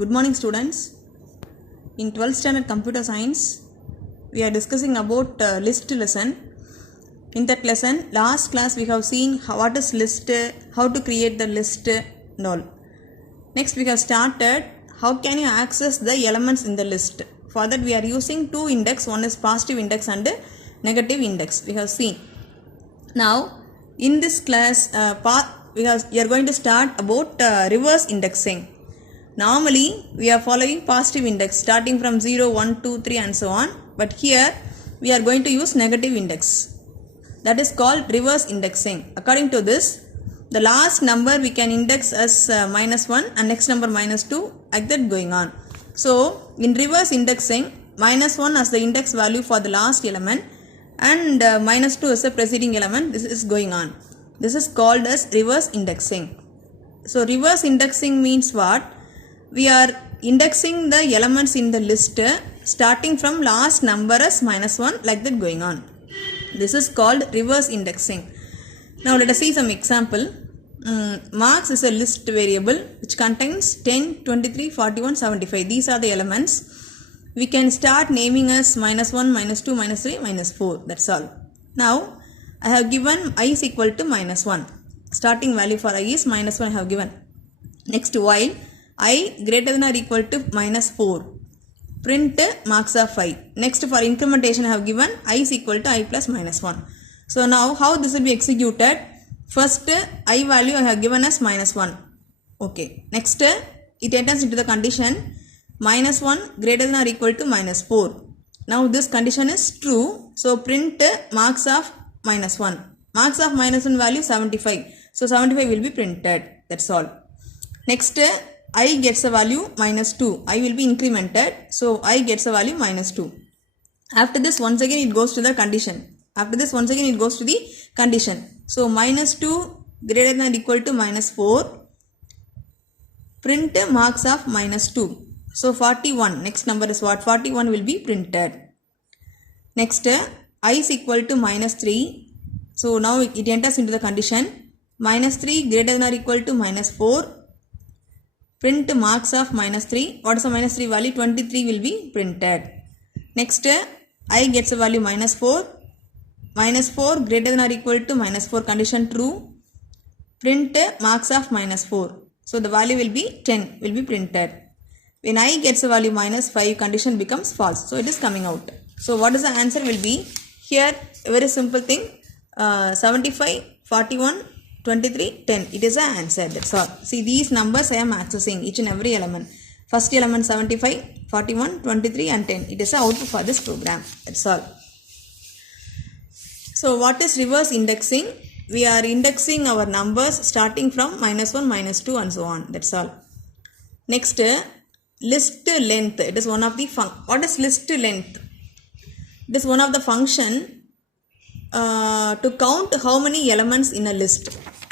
Good morning students. In 12th standard computer science we are discussing about list lesson. In that lesson last class we have seen what is list, how to create the list and all. Next we have started how can you access the elements in the list. For that we are using two index, one is positive index and negative index we have seen. Now in this class we are going to start about reverse indexing. Normally we are following positive index starting from 0, 1, 2, 3 and so on, but here we are going to use negative index, that is called reverse indexing. According to this, the last number we can index as -1 and next number -2, like that going on. So in reverse indexing, -1 as the index value for the last element and -2 as the preceding element. This is going on. This is called as reverse indexing. So reverse indexing means what? We are indexing the elements in the list starting from last number as -1, like that going on. This is called reverse indexing. Now let us see some example. Marks is a list variable which contains 10, 23, 41, 75. These are the elements. We can start naming as -1, -2, -3, -4. That's all. Now I have given I is equal to -1. Starting value for I is -1 I have given. Next, while I greater than or equal to -4, print marks of I. Next, for incrementation I have given I is equal to I plus -1. So now how this will be executed? First I value I have given as -1. Okay. Next it enters into the condition -1 greater than or equal to -4. Now this condition is true. So print marks of -1. Marks of -1 value 75. So 75 will be printed. That's all. Next I gets a value -2. I will be incremented. So I gets a value -2. After this once again it goes to the condition. After this once again it goes to the condition. So -2 greater than or equal to -4. Print marks of -2. So 41. Next number is what? 41 will be printed. Next I is equal to -3. So now it enters into the condition -3 greater than or equal to -4. Print marks of -3. What is the -3 value? 23 will be printed. Next I gets a value -4. -4 greater than or equal to -4 condition true. Print marks of -4. So the value will be 10 will be printed. When I gets a value -5 condition becomes false. So it is coming out. So what is the answer will be? Here a very simple thing, 75, 41, 23, 10. It is the answer. That's all. See these numbers I am accessing each and every element. First element 75, 41, 23 and 10. It is the output for this program. That's all. So what is reverse indexing? We are indexing our numbers starting from -1, -2 and so on. That's all. Next, list length. It is one of the what is list length? It is one of the function to count how many elements in a list.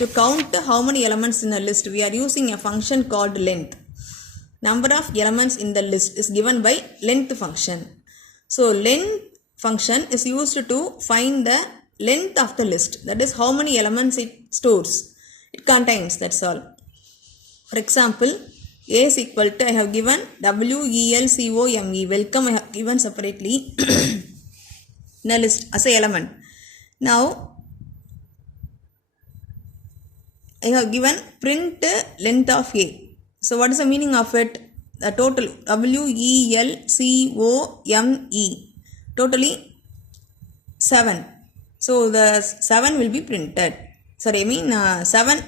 To count how many elements in a list, we are using a function called length. Number of elements in the list is given by length function. So length function is used to find the length of the list. That is how many elements it stores. It contains. That's all. For example, A is equal to I have given WELCOME. Welcome I have given separately in a list as a element. Now I have given print length of A. So what is the meaning of it? The total WELCOME. Totally 7. So the 7 will be printed. Sorry, I mean 7.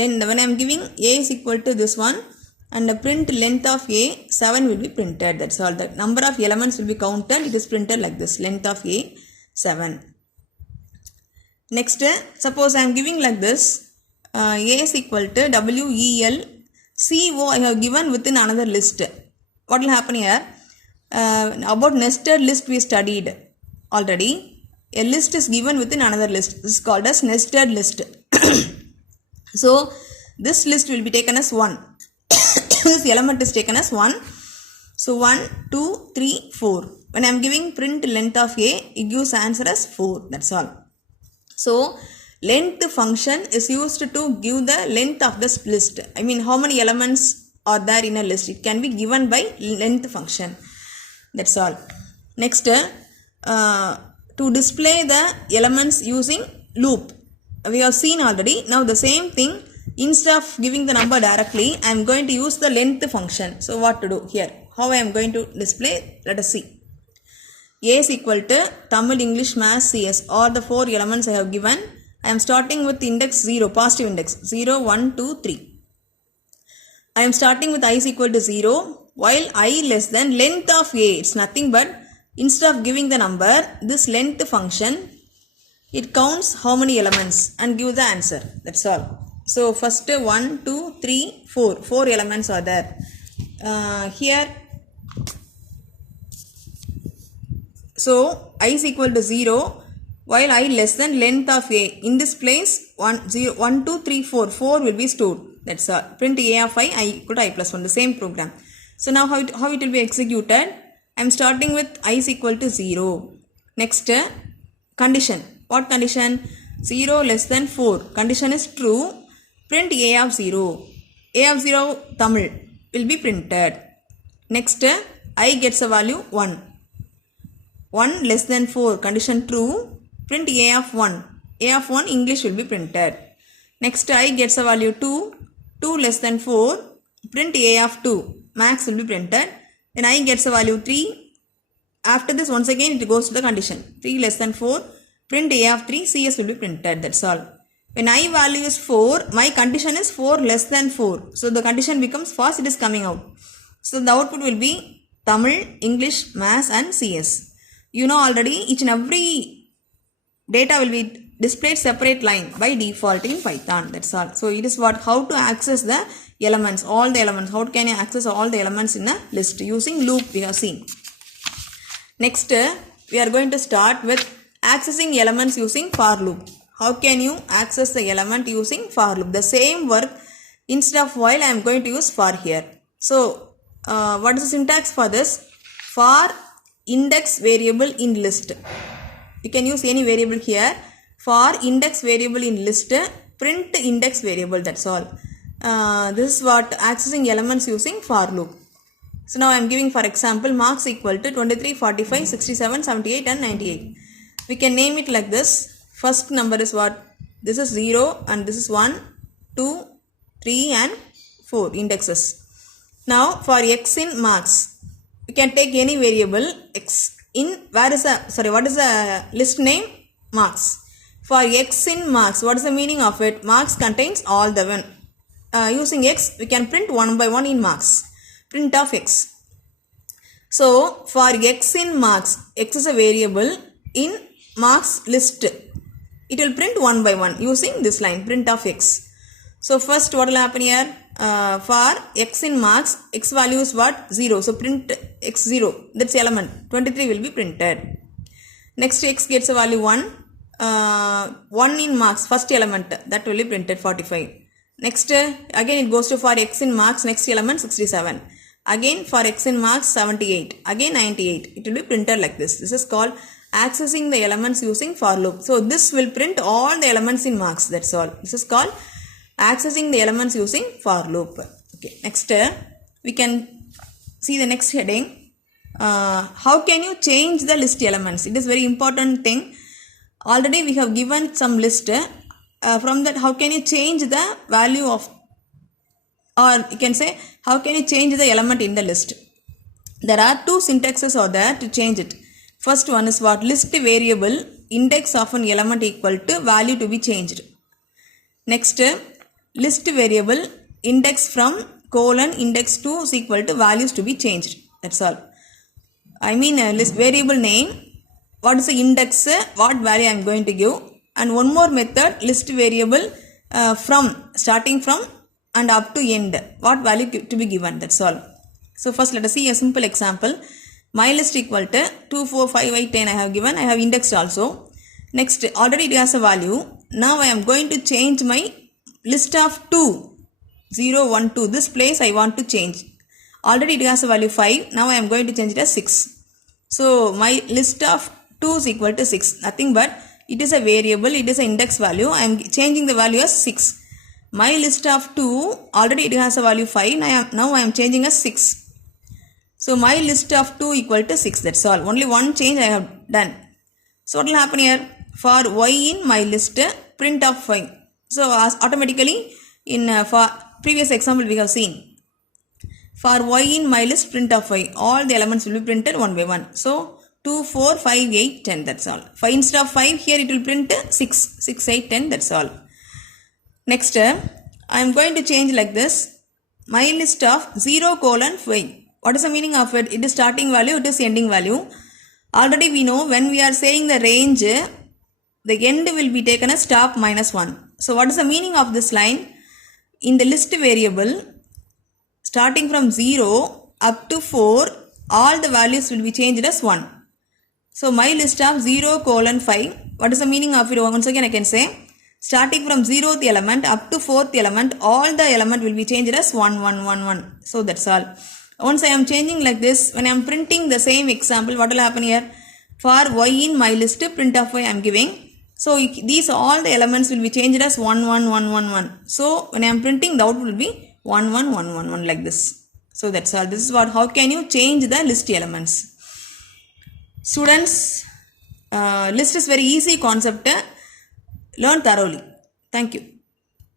When I am giving A is equal to this one and the print length of A, 7 will be printed. That's all. The number of elements will be counted. It is printed like this. Length of A, 7. Next, suppose I am giving like this, A is equal to WELCO I have given within another list. What will happen here? About nested list we studied already. A list is given within another list. This is called as nested list. So this list will be taken as 1. This element is taken as 1. So 1, 2, 3, 4. When I am giving print length of A, it gives answer as 4. That's all. So length function is used to give the length of this list. I mean how many elements are there in a list. It can be given by length function. That's all. Next, to display the elements using loop. We have seen already. Now the same thing, instead of giving the number directly, I am going to use the length function. So what to do here? How I am going to display? Let us see. A is equal to Tamil, English, Maths, CS. All the 4 elements I have given. I am starting with index 0, positive index. 0, 1, 2, 3. I am starting with I is equal to 0. While I less than length of A. It's nothing but, instead of giving the number, this length function, it counts how many elements and give the answer. That's all. So first 1, 2, 3, 4. 4 elements are there. Here, so I is equal to 0 while I less than length of A. In this place 1, 0, 1, 2, 3, 4. 4 will be stored. That's all. Print A of I equal to I plus 1. The same program. So now how it will be executed? I am starting with I is equal to 0. Next condition. What condition? 0 less than 4. Condition is true. Print A of 0. A of 0 Tamil will be printed. Next I gets a value 1. 1 less than 4. Condition true. Print A of 1. A of 1 English will be printed. Next I gets a value 2. 2 less than 4. Print A of 2. Max will be printed. Then I gets a value 3. After this once again it goes to the condition. 3 less than 4. Print A of 3. CS will be printed. That's all. When I value is 4, my condition is 4 less than 4. So the condition becomes false, it is coming out. So the output will be Tamil, English, Maths and CS. You know already each and every data will be displayed separate line by default in Python. That's all. So it is how to access the elements, all the elements. How can you access all the elements in a list? Using loop we have seen. Next we are going to start with accessing elements using for loop. How can you access the element using for loop? The same work, instead of while I am going to use for here. So what is the syntax for this? For index variable in list. You can use any variable here. For index variable in list, print index variable. That's all. This is what accessing elements using for loop. So now I am giving for example marks equal to 23, 45, 67, 78 and 98. We can name it like this. First number is what? This is 0 and this is 1, 2, 3 and 4 indexes. Now for x in marks, we can take any variable x in, what is the list name? Marks. For x in marks, what is the meaning of it? Marks contains all the one. Using x, we can print one by one in marks. Print of x. So for x in marks, x is a variable in marks list. It will print one by one using this line, print of x. So first what will happen here? For x in marks, x value is what? 0. So print x0. That's element. 23 will be printed. Next x gets a value 1. 1 in marks, first element, that will be printed 45. Next again it goes to for x in marks, next element 67. Again for x in marks 78. Again 98. It will be printed like this. This is called accessing the elements using for loop. So this will print all the elements in marks. That's all. This is called accessing the elements using for loop. Okay. Next we can see the next heading. How can you change the list elements? It is very important thing. Already we have given some list. From that, how can you change the value of, or you can say how can you change the element in the list? There are two syntaxes are there to change it. First one is what? List variable index of an element equal to value to be changed. Next, list variable index from colon index 2 is equal to values to be changed. That's all. I mean list variable name, what is the index, what value I am going to give, and one more method, list variable from, starting from and up to end, what value to be given. That's all. So first let us see a simple example. My list equal to 2, 4, 5, 8, 10 I have given. I have indexed also. Next, already it has a value. Now I am going to change my list of 2. 0, 1, 2. This place I want to change. Already it has a value 5. Now I am going to change it as 6. So my list of 2 is equal to 6. Nothing but it is a variable. It is an index value. I am changing the value as 6. My list of 2, already it has a value 5. Now I am changing as 6. So my list of 2 equal to 6. That's all. Only one change I have done. So what will happen here? For y in my list, print of 5. So as automatically in for previous example we have seen. For y in my list, print of 5. All the elements will be printed one by one. So 2, 4, 5, 8, 10. That's all. 5 instead of 5, here it will print 6. 6, 8, 10. That's all. Next, I am going to change like this. My list of 0, 5. What is the meaning of it? It is starting value, it is ending value. Already we know when we are saying the range, the end will be taken as top minus 1. So what is the meaning of this line? In the list variable, starting from 0 up to 4, all the values will be changed as 1. So my list of 0, 5. What is the meaning of it? Once again I can say, starting from 0th element up to 4th element, all the element will be changed as 1, 1, 1, 1. So that's all. Once I am changing like this, when I am printing the same example, what will happen here? For y in my list, print of y I am giving. So these all the elements will be changed as 1, 1, 1, 1, 1. So when I am printing, the output will be 1, 1, 1, 1, 1 like this. So that's all. This is what, how can you change the list elements? Students, list is very easy concept. Learn thoroughly. Thank you.